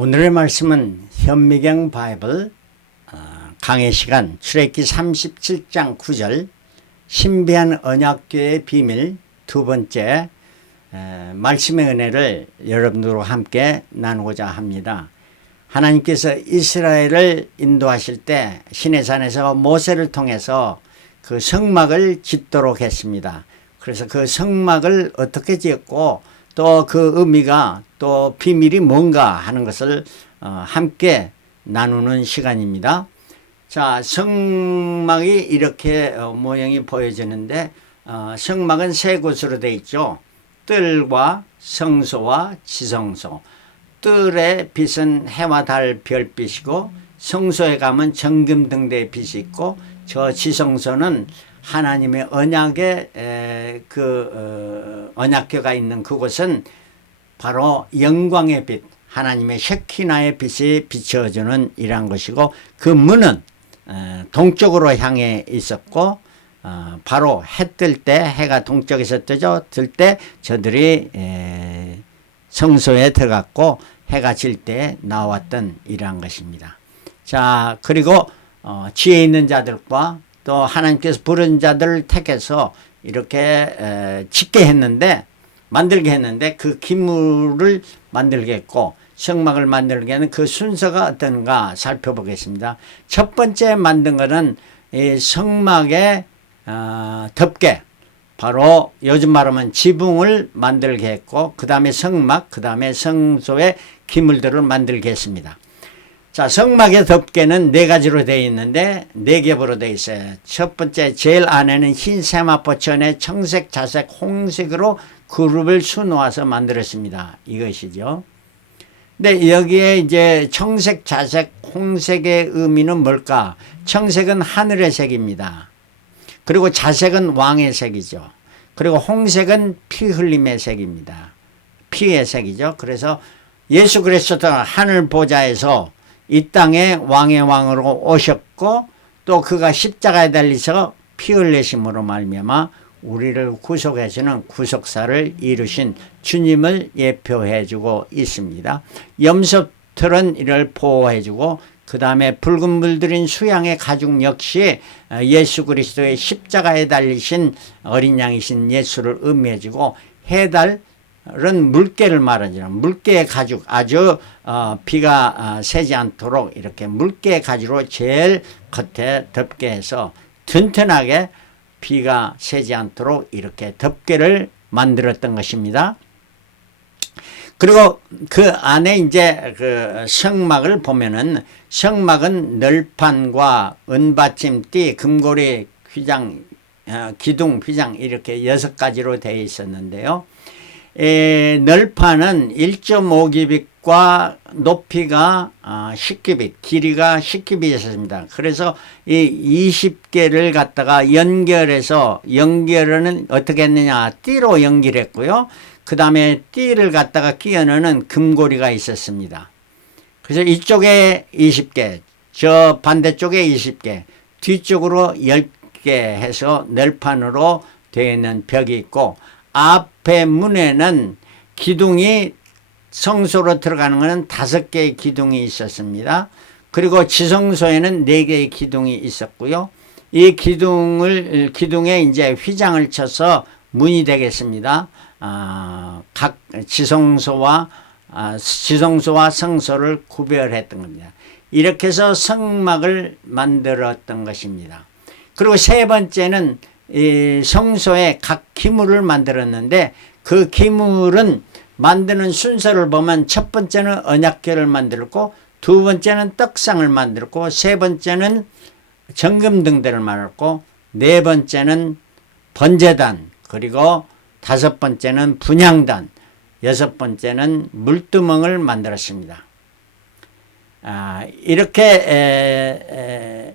오늘의 말씀은 현미경 바이블 강해 시간 출애굽기 37장 9절 신비한 언약궤의 비밀 두 번째 말씀의 은혜를 여러분들과 함께 나누고자 합니다. 하나님께서 이스라엘을 인도하실 때 시내산에서 모세를 통해서 그 성막을 짓도록 했습니다. 그래서 그 성막을 어떻게 지었고 또 그 의미가 또 비밀이 뭔가 하는 것을 함께 나누는 시간입니다. 자, 성막이 이렇게 모양이 보여지는데 성막은 세 곳으로 되어 있죠. 뜰과 성소와 지성소. 뜰의 빛은 해와 달 별빛이고 성소에 가면 정금등대의 빛이 있고 저 지성소는 하나님의 언약의 언약궤가 있는 그곳은 바로 영광의 빛, 하나님의 셰키나의 빛이 비춰주는 이러한 것이고 그 문은 동쪽으로 향해 있었고 바로 해 뜰 때 해가 동쪽에서 뜨죠. 뜰 때 저들이 성소에 들어갔고 해가 질 때 나왔던 이러한 것입니다. 자, 그리고 지혜 있는 자들과 또 하나님께서 부른 자들을 택해서 이렇게 짓게 했는데 만들게 했는데 그 기물을 만들게 했고 성막을 만들게 하는 그 순서가 어떤가 살펴보겠습니다. 첫 번째 만든 것은 이 성막의 덮개, 바로 요즘 말하면 지붕을 만들게 했고 그 다음에 성막, 그 다음에 성소의 기물들을 만들게 했습니다. 자, 성막의 덮개는 네 가지로 되어 있는데 네 겹으로 되어 있어요. 첫 번째 제일 안에는 흰 세마포 천에 청색, 자색, 홍색으로 그룹을 수놓아서 만들었습니다. 이것이죠. 근데 여기에 이제 청색, 자색, 홍색의 의미는 뭘까? 청색은 하늘의 색입니다. 그리고 자색은 왕의 색이죠. 그리고 홍색은 피 흘림의 색입니다. 피의 색이죠. 그래서 예수 그리스도가 하늘 보좌에서 이 땅에 왕의 왕으로 오셨고 또 그가 십자가에 달리서 피 흘리심으로 말미암아 우리를 구속해주는 구속사를 이루신 주님을 예표해주고 있습니다. 염소털은 이를 보호해주고 그 다음에 붉은 물들인 수양의 가죽 역시 예수 그리스도의 십자가에 달리신 어린 양이신 예수를 의미해주고 해달 은 물개를 말하죠. 물개의 가죽, 아주 비가 새지 않도록 이렇게 물개의 가죽으로 제일 겉에 덮개 해서 튼튼하게 비가 새지 않도록 이렇게 덮개를 만들었던 것입니다. 그리고 그 안에 이제 그 성막을 보면은 성막은 널판과 은받침띠, 금고리, 휘장, 기둥, 휘장 이렇게 6가지로 되어 있었는데요. 널판은 1.5규빗과 높이가 10규빗, 길이가 10규빗이었습니다. 그래서 이 20개를 갖다가 연결은 어떻게 했느냐? 띠로 연결했고요. 그 다음에 띠를 갖다가 끼워 넣는 금고리가 있었습니다. 그래서 이쪽에 20개, 저 반대쪽에 20개, 뒤쪽으로 10개 해서 널판으로 되어 있는 벽이 있고 앞에 문에는 기둥이 성소로 들어가는 것은 5개의 기둥이 있었습니다. 그리고 지성소에는 4개의 기둥이 있었고요. 이 기둥에 이제 휘장을 쳐서 문이 되겠습니다. 각 지성소와 성소를 구별했던 겁니다. 이렇게 해서 성막을 만들었던 것입니다. 그리고 세 번째는 이 성소에 각 기물을 만들었는데 그 기물은 만드는 순서를 보면 첫 번째는 언약궤를 만들었고 두 번째는 떡상을 만들었고 세 번째는 정금등대를 만들었고 네 번째는 번제단 그리고 다섯 번째는 분향단 여섯 번째는 물두멍을 만들었습니다. 이렇게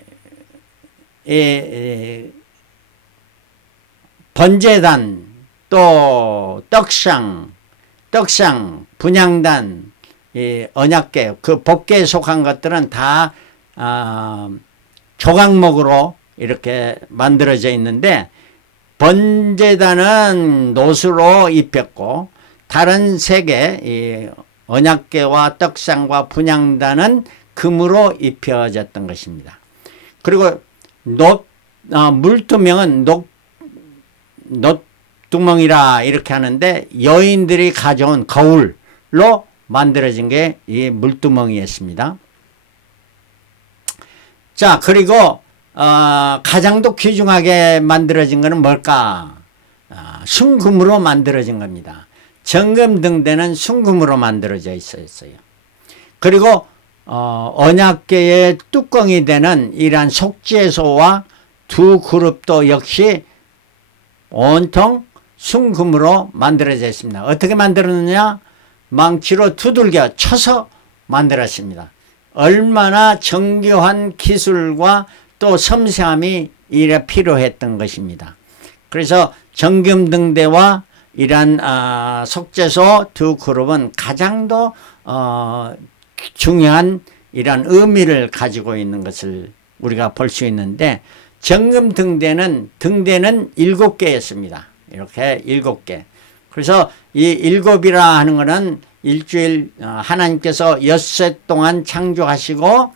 번제단 또 떡상, 분향단, 언약궤 그 법궤에 속한 것들은 다 조각목으로 이렇게 만들어져 있는데 번제단은 노수로 입혔고 다른 세 개 언약궤와 떡상과 분향단은 금으로 입혀졌던 것입니다. 그리고 물두멍은 놋두멍이라 이렇게 하는데 여인들이 가져온 거울로 만들어진 게 이 물두멍이었습니다. 자, 그리고 가장 더 귀중하게 만들어진 것은 뭘까? 순금으로 만들어진 겁니다. 정금등대는 순금으로 만들어져 있었어요. 그리고 언약궤의 뚜껑이 되는 이러한 속죄소와 두 그룹도 역시 온통 순금으로 만들어져 있습니다. 어떻게 만들었느냐? 망치로 두들겨 쳐서 만들었습니다. 얼마나 정교한 기술과 또 섬세함이 이래 필요했던 것입니다. 그래서 정금등대와 이러한 속죄소 두 그룹은 가장 더 중요한 이러한 의미를 가지고 있는 것을 우리가 볼 수 있는데, 정금등대는 7개였습니다. 이렇게 7개. 그래서 이 7이라 하는 것은 일주일 하나님께서 엿새 동안 창조하시고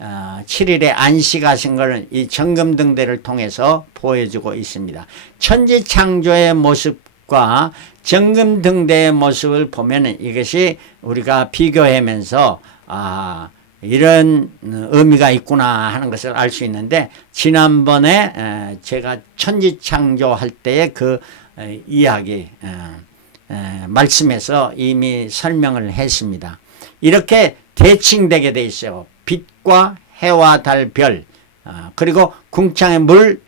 7일에 안식하신 것을 이 정금등대를 통해서 보여주고 있습니다. 천지창조의 모습과 정금등대의 모습을 보면 이것이 우리가 비교하면서 이런 의미가 있구나 하는 것을 알 수 있는데, 지난번에 제가 천지창조할 때의 그 이야기 말씀에서 이미 설명을 했습니다. 이렇게 대칭되게 돼 있어요. 빛과 해와 달, 별, 그리고 궁창의 물,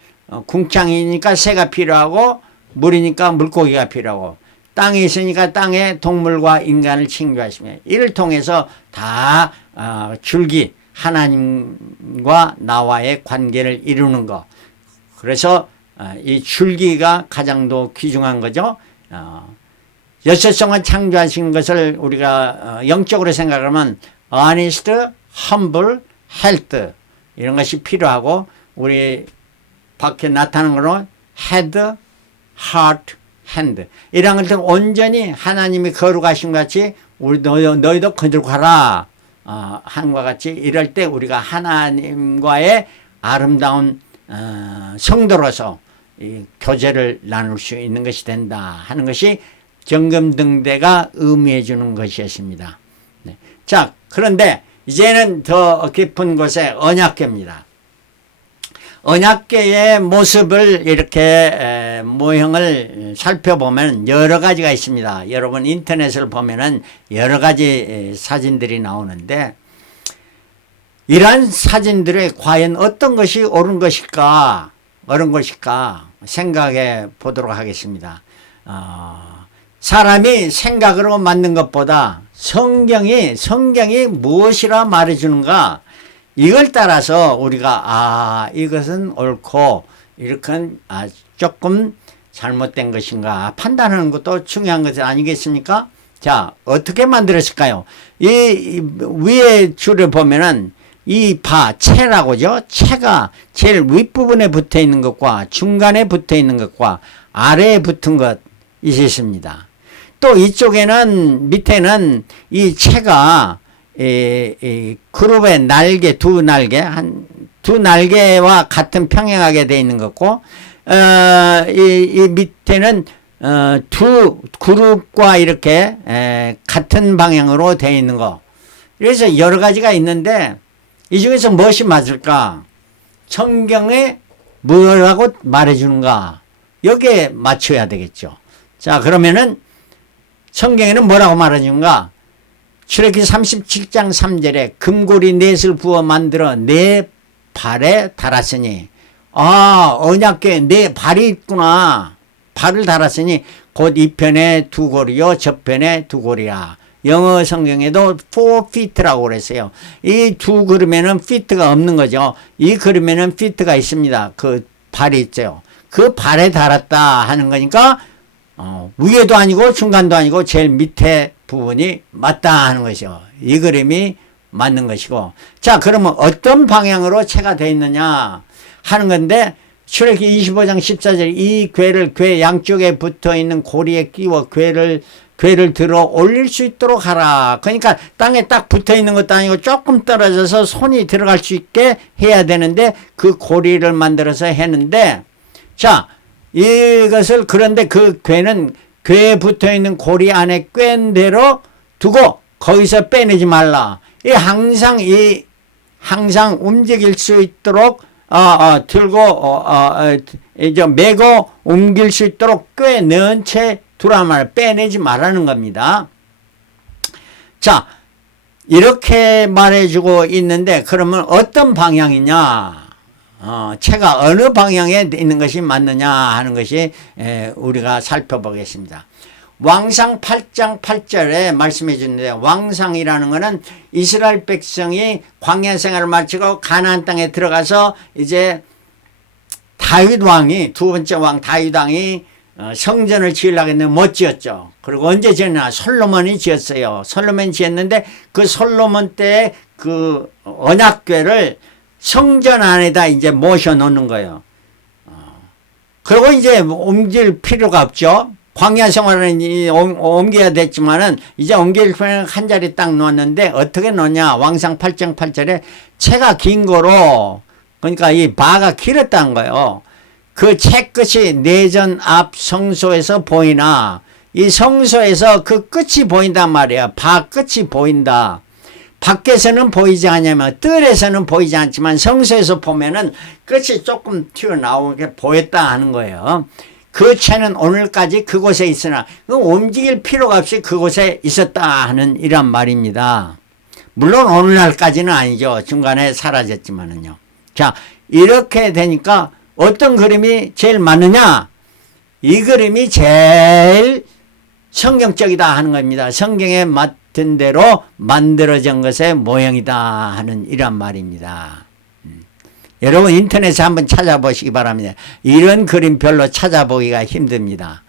궁창이니까 새가 필요하고 물이니까 물고기가 필요하고 땅에 있으니까 땅에 동물과 인간을 창조하시며, 이를 통해서 다 줄기 하나님과 나와의 관계를 이루는 것. 그래서 이 줄기가 가장 더 귀중한 거죠. 엿새성을 창조하신 것을 우리가 영적으로 생각하면 honest, humble, health 이런 것이 필요하고, 우리 밖에 나타나는 것으로 head, heart, hand 이런 것들 온전히 하나님이 거룩하신 것 같이 우리 너희도 거룩하라 한과 같이, 이럴 때 우리가 하나님과의 아름다운 성도로서 이 교제를 나눌 수 있는 것이 된다 하는 것이 정금등대가 의미해 주는 것이었습니다. 네. 자, 그런데 이제는 더 깊은 곳에 언약궤입니다. 언약궤의 모습을 이렇게 모형을 살펴보면 여러 가지가 있습니다. 여러분 인터넷을 보면은 여러 가지 사진들이 나오는데, 이러한 사진들에 과연 어떤 것이 옳은 것일까, 옳은 것일까 생각해 보도록 하겠습니다. 사람이 생각으로 만든 것보다 성경이 무엇이라 말해주는가, 이걸 따라서 우리가 이것은 옳고 이렇게 조금 잘못된 것인가 판단하는 것도 중요한 것 아니겠습니까? 자, 어떻게 만들었을까요? 이 위에 줄을 보면은 이 채라고죠. 채가 제일 윗부분에 붙어 있는 것과 중간에 붙어 있는 것과 아래에 붙은 것이 있습니다. 또 이쪽에는 밑에는 이 채가 그룹의 날개, 두 날개와 같은 평행하게 되어 있는 것고, 이 밑에는 두 그룹과 이렇게 같은 방향으로 되어 있는 거. 그래서 여러 가지가 있는데, 이 중에서 무엇이 맞을까? 성경에 뭐라고 말해주는가? 여기에 맞춰야 되겠죠. 자, 그러면은 성경에는 뭐라고 말해주는가? 출애굽기 37장 3절에 금고리 넷을 부어 만들어 네 발에 달았으니, 언약궤에 네 발이 있구나. 발을 달았으니 곧 이 편에 두 고리요 저편에 두 고리야. 영어 성경에도 4feet라고 그랬어요. 이 두 그림에는 feet가 없는 거죠. 이 그림에는 feet가 있습니다. 그 발이 있죠. 그 발에 달았다 하는 거니까 위에도 아니고 중간도 아니고 제일 밑에 부분이 맞다 하는 것이요. 이 그림이 맞는 것이고, 자, 그러면 어떤 방향으로 채가 되어 있느냐 하는 건데, 출애굽기 25장 14절 이 궤를 궤 양쪽에 붙어 있는 고리에 끼워 궤를 괴를 들어 올릴 수 있도록 하라. 그러니까 땅에 딱 붙어 있는 것도 아니고 조금 떨어져서 손이 들어갈 수 있게 해야 되는데 그 고리를 만들어서 했는데, 자, 이것을 그런데 그 괴는 괴에 붙어 있는 고리 안에 꿰인 대로 두고 거기서 빼내지 말라. 항상 움직일 수 있도록 들고 이제 메고 옮길 수 있도록 꽤 넣은 채 두라 말, 빼내지 말라는 겁니다. 자, 이렇게 말해주고 있는데 그러면 어떤 방향이냐, 채가 어느 방향에 있는 것이 맞느냐 하는 것이 우리가 살펴보겠습니다. 왕상 8장 8절에 말씀해 주는데, 왕상이라는 것은 이스라엘 백성이 광야 생활을 마치고 가나안 땅에 들어가서 이제 다윗 왕이, 두 번째 왕 다윗 왕이 성전을 지으려고 했는데 못 지었죠. 그리고 언제 지었냐? 솔로몬이 지었어요. 솔로몬이 지었는데 그 솔로몬 때 그 언약궤를 성전 안에다 이제 모셔 놓는 거예요. 그리고 이제 옮길 필요가 없죠. 광야 생활은 옮겨야 됐지만은 이제 옮길 필요는 한 자리 딱 놓았는데 어떻게 놓냐? 왕상 8장 8절에 채가 긴 거로, 그러니까 이 바가 길었다는 거예요. 그 채 끝이 내전 앞 성소에서 보이나, 이 성소에서 그 끝이 보인단 말이에요. 바 끝이 보인다. 밖에서는 보이지 않냐면, 뜰에서는 보이지 않지만 성소에서 보면은 끝이 조금 튀어나오게 보였다 하는 거예요. 그 채는 오늘까지 그곳에 있으나 움직일 필요가 없이 그곳에 있었다 하는 이란 말입니다. 물론 오늘날까지는 아니죠. 중간에 사라졌지만은요. 자, 이렇게 되니까 어떤 그림이 제일 맞느냐? 이 그림이 제일 성경적이다 하는 겁니다. 성경에 맞은 대로 만들어진 것의 모형이다 하는 이란 말입니다. 여러분 인터넷에 한번 찾아보시기 바랍니다. 이런 그림 별로 찾아보기가 힘듭니다.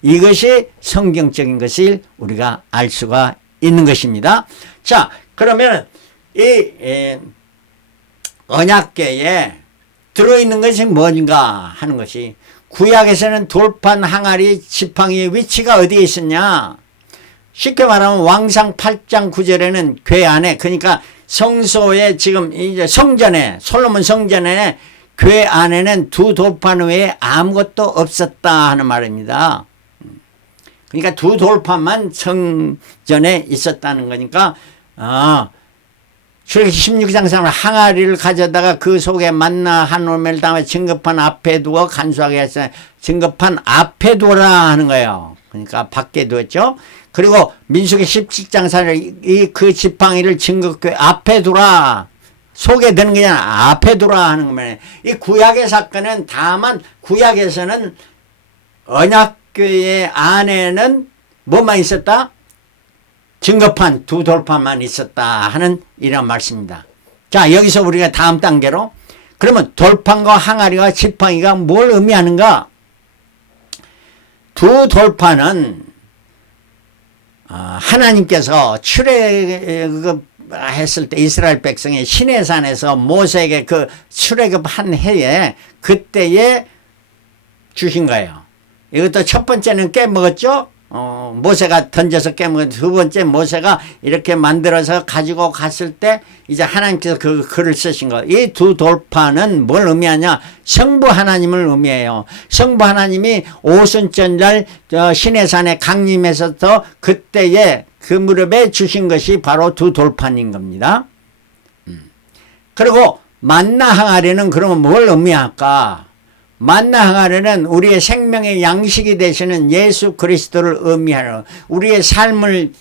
이것이 성경적인 것을 우리가 알 수가 있는 것입니다. 자, 그러면 이 언약궤에 들어있는 것이 뭔가 하는 것이, 구약에서는 돌판, 항아리, 지팡이의 위치가 어디에 있었냐? 쉽게 말하면 왕상 8장 9절에는 궤 안에, 그러니까 성소에 지금 이제 성전에, 솔로몬 성전에 궤 안에는 두 돌판 외에 아무것도 없었다 하는 말입니다. 그러니까 두 돌판만 성전에 있었다는 거니까, 출애굽기 16장 3절 항아리를 가져다가 그 속에 만나 한 오멜 담아 증거판 앞에 두어 간수하게 했어요. 증거판 앞에 두라 하는 거예요. 그러니까 밖에 두었죠. 그리고 민수기 17장 4절 그 지팡이를 증거궤 앞에 두라. 속에 드는 게 아니라 앞에 두라 하는 겁니다. 이 구약의 사건은 다만 구약에서는 언약궤의 안에는 뭐만 있었다? 증거판 두 돌판만 있었다 하는 이런 말씀입니다. 자, 여기서 우리가 다음 단계로, 그러면 돌판과 항아리와 지팡이가 뭘 의미하는가? 두 돌판은 하나님께서 출애굽했을 때 이스라엘 백성이 시내산에서 모세에게 그 출애굽한 해에 그때에 주신 거예요. 이것도 첫 번째는 깨먹었죠. 모세가 던져서 깨먹은, 두 번째 모세가 이렇게 만들어서 가지고 갔을 때 이제 하나님께서 그 글을 쓰신 거. 이 두 돌판은 뭘 의미하냐? 성부 하나님을 의미해요. 성부 하나님이 오순절날 시내산에 강림에서부터 그때에 그 무렵에 주신 것이 바로 두 돌판인 겁니다. 그리고 만나 항아리는 그러면 뭘 의미할까? 만나 항아리는 우리의 생명의 양식이 되시는 예수 그리스도를 의미하는, 우리의 삶을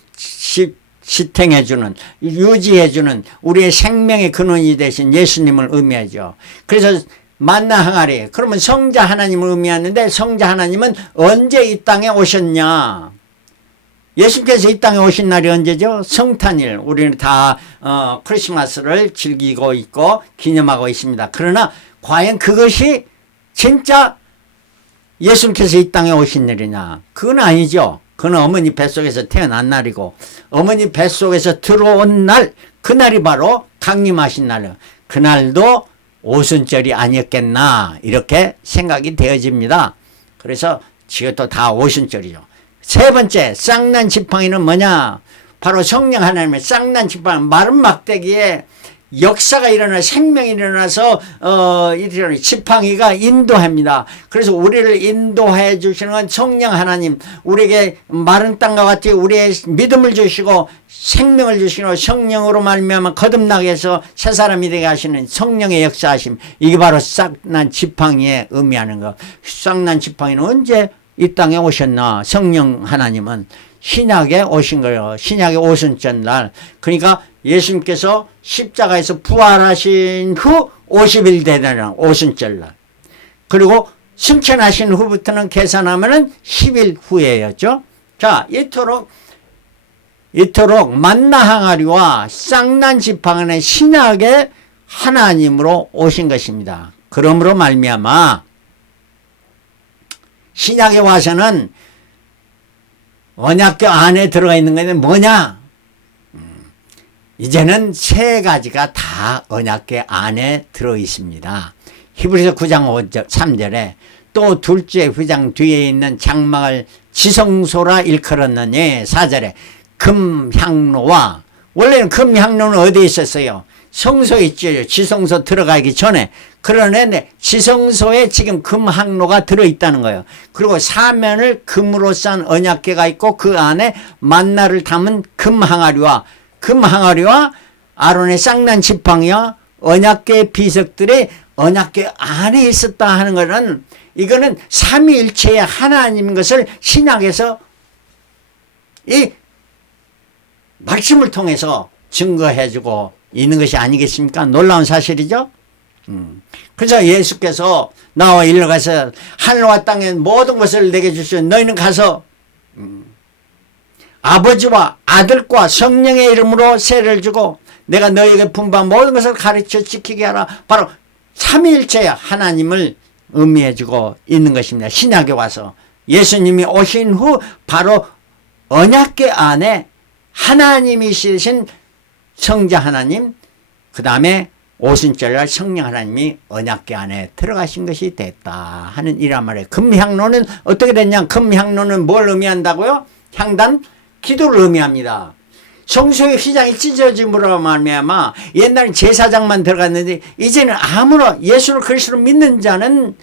지탱해주는, 유지해주는 우리의 생명의 근원이 되신 예수님을 의미하죠. 그래서 만나 항아리, 그러면 성자 하나님을 의미하는데, 성자 하나님은 언제 이 땅에 오셨냐? 예수께서 이 땅에 오신 날이 언제죠? 성탄일. 우리는 다 크리스마스를 즐기고 있고 기념하고 있습니다. 그러나 과연 그것이 진짜 예수님께서 이 땅에 오신 날이냐? 그건 아니죠. 그건 어머니 뱃속에서 태어난 날이고, 어머니 뱃속에서 들어온 날, 그날이 바로 강림하신 날, 그날도 오순절이 아니었겠나 이렇게 생각이 되어집니다. 그래서 지금도 다 오순절이죠. 세 번째 쌍난 지팡이는 뭐냐? 바로 성령 하나님의 쌍난 지팡이, 마른 막대기에 역사가 일어나 생명이 일어나서 이런 지팡이가 인도합니다. 그래서 우리를 인도해 주시는 건 성령 하나님, 우리에게 마른 땅과 같이 우리의 믿음을 주시고 생명을 주시고 성령으로 말미암아 거듭나게 해서 새 사람이 되게 하시는 성령의 역사하심, 이게 바로 쌍난 지팡이에 의미하는 것. 쌍난 지팡이는 언제 이 땅에 오셨나? 성령 하나님은 신약에 오신 거예요. 신약의 오순절날. 그러니까 예수님께서 십자가에서 부활하신 후 50일 되는 오순절날. 그리고 승천하신 후부터는 계산하면은 10일 후에였죠. 자, 이토록 만나 항아리와 쌍난 지팡이는 신약의 하나님으로 오신 것입니다. 그러므로 말미암아 신약에 와서는 언약궤 안에 들어가 있는 것은 뭐냐? 이제는 세 가지가 다 언약궤 안에 들어 있습니다. 히브리서 9장 3절에 또 둘째 휘장 뒤에 있는 장막을 지성소라 일컬었느니 4절에 금향로와, 원래는 금향로는 어디에 있었어요? 성소에 있죠. 지성소 들어가기 전에. 그러네 지성소에 지금 금항로가 들어있다는 거예요. 그리고 사면을 금으로 싼 언약궤가 있고 그 안에 만나를 담은 금항아리와 아론의 쌍난 지팡이와 언약궤 비석들이 언약궤 안에 있었다 하는 것은, 이거는 삼위일체의 하나님인 것을 신약에서 이 말씀을 통해서 증거해주고 있는 것이 아니겠습니까? 놀라운 사실이죠. 그래서 예수께서 나와 일러 가서 하늘과 땅에 모든 것을 내게 주시오. 너희는 가서 아버지와 아들과 성령의 이름으로 세례를 주고 내가 너희에게 분부한 모든 것을 가르쳐 지키게 하라. 바로 삼위일체의 하나님을 의미해주고 있는 것입니다. 신약에 와서 예수님이 오신 후 바로 언약궤 안에 하나님이신 성자 하나님, 그 다음에 오순절날 성령 하나님이 언약궤 안에 들어가신 것이 됐다 하는 이란 말이에요. 금향로는 어떻게 됐냐? 금향로는 뭘 의미한다고요? 향단, 기도를 의미합니다. 성소의 휘장이 찢어짐으로 말미암아 옛날엔 제사장만 들어갔는데 이제는 아무나 예수를 그리스도로 믿는 자는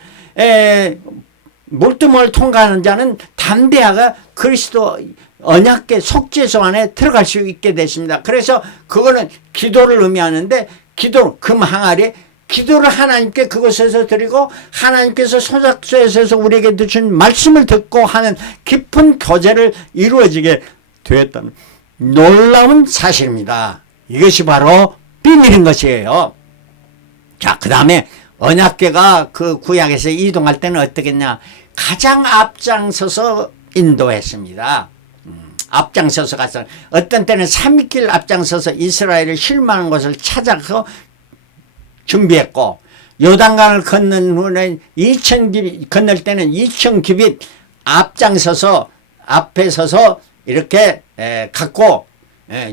물두멍을 통과하는 자는 담대하가 그리스도 언약궤 속죄소 안에 들어갈 수 있게 됐습니다. 그래서 그거는 기도를 의미하는데, 기도, 금항아리, 기도를 하나님께 그곳에서 드리고 하나님께서 소작소에서 우리에게 주신 말씀을 듣고 하는 깊은 교제를 이루어지게 되었다는 놀라운 사실입니다. 이것이 바로 비밀인 것이에요. 자, 그 다음에 언약궤가 그 구약에서 이동할 때는 어떻겠냐? 가장 앞장서서 인도했습니다. 앞장서서 가서 어떤 때는 3길 앞장서서 이스라엘을 실망한 곳을 찾아서 준비했고, 요단강을 건넌 후에 2000규빗 건널 때는 2000규빗 앞장서서 앞에 서서 이렇게 갖고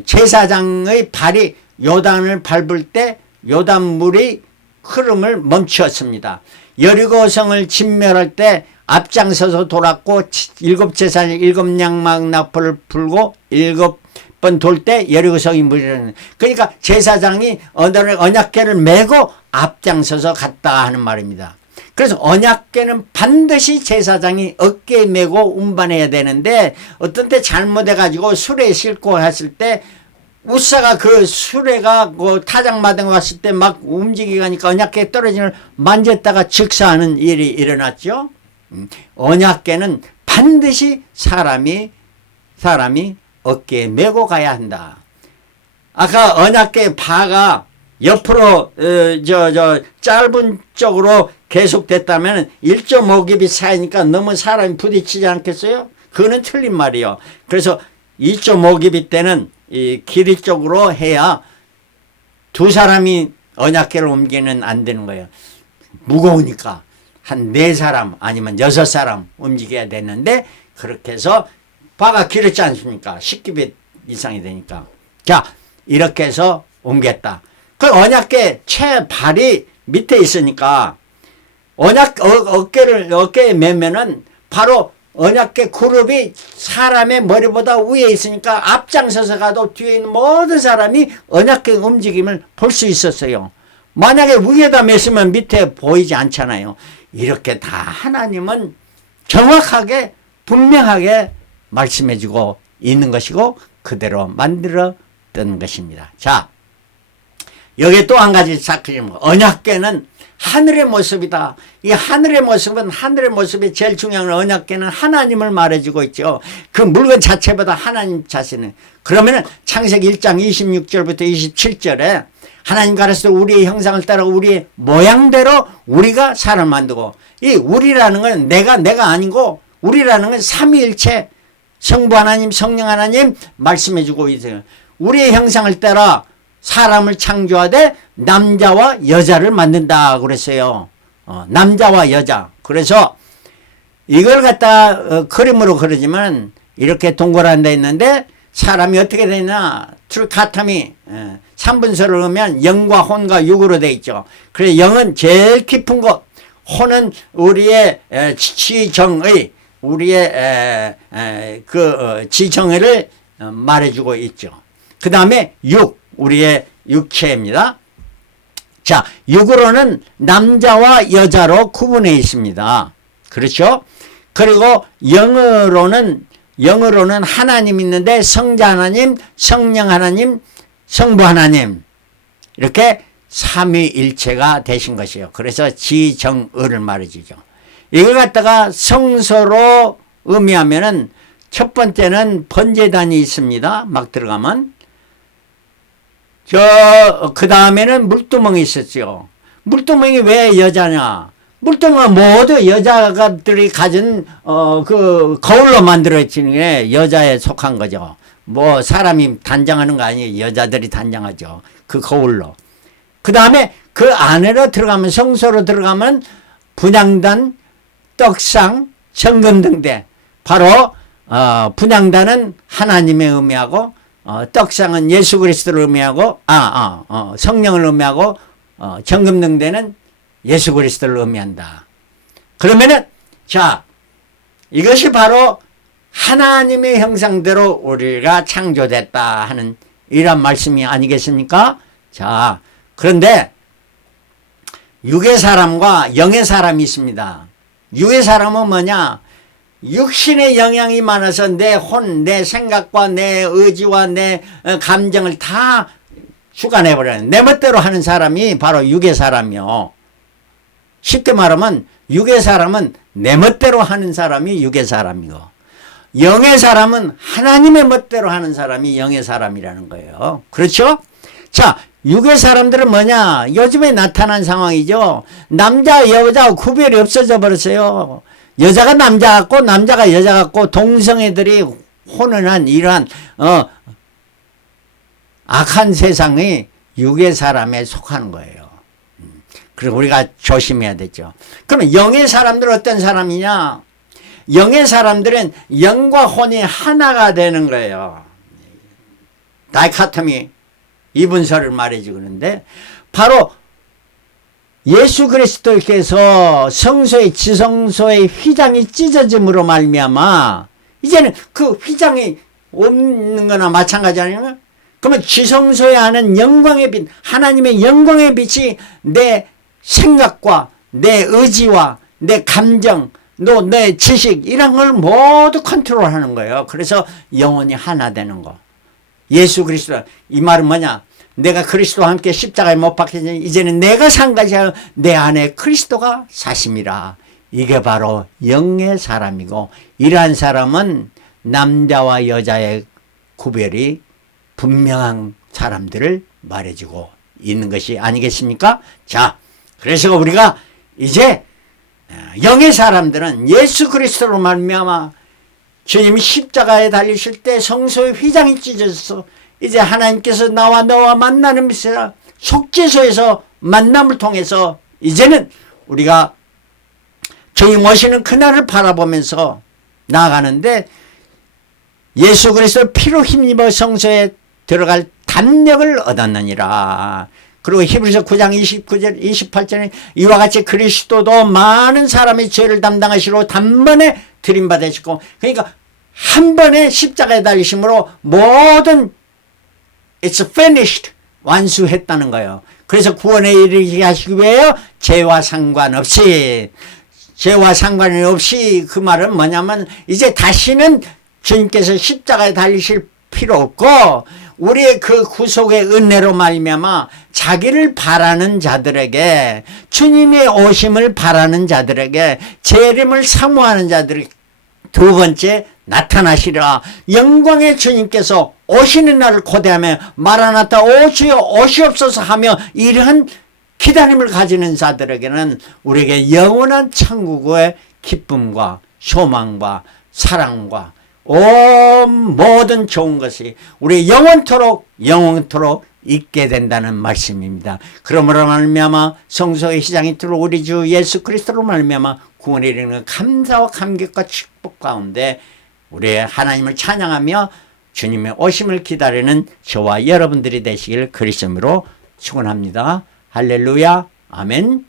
제사장의 발이 요단을 밟을 때 요단물이 흐름을 멈추었습니다. 여리고성을 진멸할 때 앞장서서 돌았고 7제사장 7양막나팔을 불고 7번 돌 때 여리고성이 무너지는, 그러니까 제사장이 언약궤를 메고 앞장서서 갔다 하는 말입니다. 그래서 언약궤는 반드시 제사장이 어깨에 메고 운반해야 되는데 어떤 때 잘못해 가지고 수레에 싣고 했을 때 우사가 그 수레가 그 타작마당 왔을 때 막 움직이고 하니까 언약궤 떨어지는 만졌다가 즉사하는 일이 일어났죠. 언약궤는 반드시 사람이 어깨에 메고 가야 한다. 아까 언약궤 바가 옆으로 짧은 쪽으로 계속됐다면 1.5규빗 사이니까 너무 사람이 부딪히지 않겠어요? 그거는 틀린 말이에요. 그래서 2.5규빗 때는 이 길이 쪽으로 해야 두 사람이 언약궤를 옮기는 안 되는 거예요. 무거우니까 한 4사람 아니면 6사람 움직여야 되는데, 그렇게 해서 바가 길었지 않습니까? 10규빗 이상이 되니까. 자, 이렇게 해서 옮겼다. 그 언약궤 채발이 밑에 있으니까 어깨에 매면은 바로 언약궤 그룹이 사람의 머리보다 위에 있으니까 앞장서서 가도 뒤에 있는 모든 사람이 언약궤 움직임을 볼 수 있었어요. 만약에 위에다 맸으면 밑에 보이지 않잖아요. 이렇게 다 하나님은 정확하게 분명하게 말씀해주고 있는 것이고 그대로 만들었던 것입니다. 자, 여기 또 한 가지 사건입니다. 언약궤는 하늘의 모습이다. 이 하늘의 모습은 하늘의 모습이 제일 중요한 언약궤는 하나님을 말해주고 있죠. 그 물건 자체보다 하나님 자신은. 그러면은 창세기 1장 26절부터 27절에 하나님 가라사대 우리의 형상을 따라 우리의 모양대로 우리가 사람을 만들고, 이 우리라는 건 내가 아니고 우리라는 건 삼위일체 성부 하나님 성령 하나님 말씀해주고 있어요. 우리의 형상을 따라 사람을 창조하되 남자와 여자를 만든다 그랬어요. 남자와 여자. 그래서 이걸 갖다 그림으로 그리지만 이렇게 동그란 데 있는데 사람이 어떻게 되냐, 트리카토미 3분서를 넣으면 영과 혼과 육으로 돼 있죠. 그래서 영은 제일 깊은 곳, 혼은 우리의 지정의 우리의 지정의를 말해주고 있죠. 그 다음에 육, 우리의 육체입니다. 자, 육으로는 남자와 여자로 구분해 있습니다. 그렇죠? 그리고 영으로는 하나님 있는데 성자 하나님, 성령 하나님, 성부 하나님 이렇게 삼위일체가 되신 것이에요. 그래서 지정의를 말해주죠. 이걸 갖다가 성서로 의미하면은 첫 번째는 번제단이 있습니다. 막 들어가면 그 다음에는 물두멍이 있었죠. 물두멍이 왜 여자냐? 물두멍은 모두 여자들이 가진 그 거울로 만들어지는 게 여자에 속한 거죠. 뭐 사람이 단장하는 거 아니에요. 여자들이 단장하죠. 그 거울로. 그 다음에 그 안으로 들어가면, 성소로 들어가면 분향단, 떡상, 정금등대. 바로 분향단은 하나님의 의미하고 떡상은 예수 그리스도를 의미하고 성령을 의미하고 정금등대는 예수 그리스도를 의미한다. 그러면은 자, 이것이 바로 하나님의 형상대로 우리가 창조됐다 하는 이런 말씀이 아니겠습니까? 자, 그런데 육의 사람과 영의 사람이 있습니다. 육의 사람은 뭐냐? 육신의 영향이 많아서 내 혼, 내 생각과 내 의지와 내 감정을 다 주관해버려요. 내 멋대로 하는 사람이 바로 육의 사람이요. 쉽게 말하면 육의 사람은 내 멋대로 하는 사람이 육의 사람이고, 영의 사람은 하나님의 멋대로 하는 사람이 영의 사람이라는 거예요. 그렇죠? 자, 육의 사람들은 뭐냐? 요즘에 나타난 상황이죠. 남자 여자 구별이 없어져 버렸어요. 여자가 남자 같고 남자가 여자 같고 동성애들이 혼은한 이러한 악한 세상이 육의 사람에 속하는 거예요. 그리고 우리가 조심해야 되죠. 그러면 영의 사람들은 어떤 사람이냐? 영의 사람들은 영과 혼이 하나가 되는 거예요. 다이카토미 이분서를 말해주는데, 바로 예수 그리스도께서 성소의 지성소의 휘장이 찢어짐으로 말미암아 이제는 그 휘장이 없는 거나 마찬가지 아니에요? 그러면 지성소에 하는 영광의 빛, 하나님의 영광의 빛이 내 생각과 내 의지와 내 감정, 내 지식 이런 걸 모두 컨트롤하는 거예요. 그래서 영혼이 하나 되는 거. 예수 그리스도, 이 말은 뭐냐? 내가 그리스도와 함께 십자가에 못 박혀서 이제는 내가 산 것이 아니라 내 안에 그리스도가 사심이라. 이게 바로 영의 사람이고, 이러한 사람은 남자와 여자의 구별이 분명한 사람들을 말해주고 있는 것이 아니겠습니까? 자, 그래서 우리가 이제 영의 사람들은 예수 그리스도로 말미암아 주님이 십자가에 달리실 때 성소의 휘장이 찢어져서 이제 하나님께서 나와 너와 만나는 미세라 속죄소에서 만남을 통해서 이제는 우리가 주님 오시는 그날을 바라보면서 나아가는데, 예수 그리스도 피로 힘입어 성소에 들어갈 담력을 얻었느니라. 그리고 히브리서 9장 29절 28절에 이와 같이 그리스도도 많은 사람의 죄를 담당하시고 단번에 들임받으시고, 그러니까 한 번에 십자가에 달리심으로 모든 It's finished, 완수했다는 거예요. 그래서 구원에 이르게 하시기 위하여 죄와 상관없이, 죄와 상관이 없이, 그 말은 뭐냐면 이제 다시는 주님께서 십자가에 달리실 필요 없고 우리의 그 구속의 은혜로 말미암아 자기를 바라는 자들에게, 주님의 오심을 바라는 자들에게, 재림을 사모하는 자들에게 두 번째 나타나시리라. 영광의 주님께서 오시는 날을 고대하며 마라나타 오시어 오시옵소서 하며 이러한 기다림을 가지는 자들에게는 우리에게 영원한 천국의 기쁨과 소망과 사랑과 온 모든 좋은 것이 우리 영원토록 있게 된다는 말씀입니다. 그러므로 말미암아 성소의 시장이 뚫어 우리 주 예수 그리스도로 말미암아 구원에 이르는 감사와 감격과 축복 가운데 우리의 하나님을 찬양하며 주님의 오심을 기다리는 저와 여러분들이 되시길 그리스도로 축원합니다. 할렐루야. 아멘.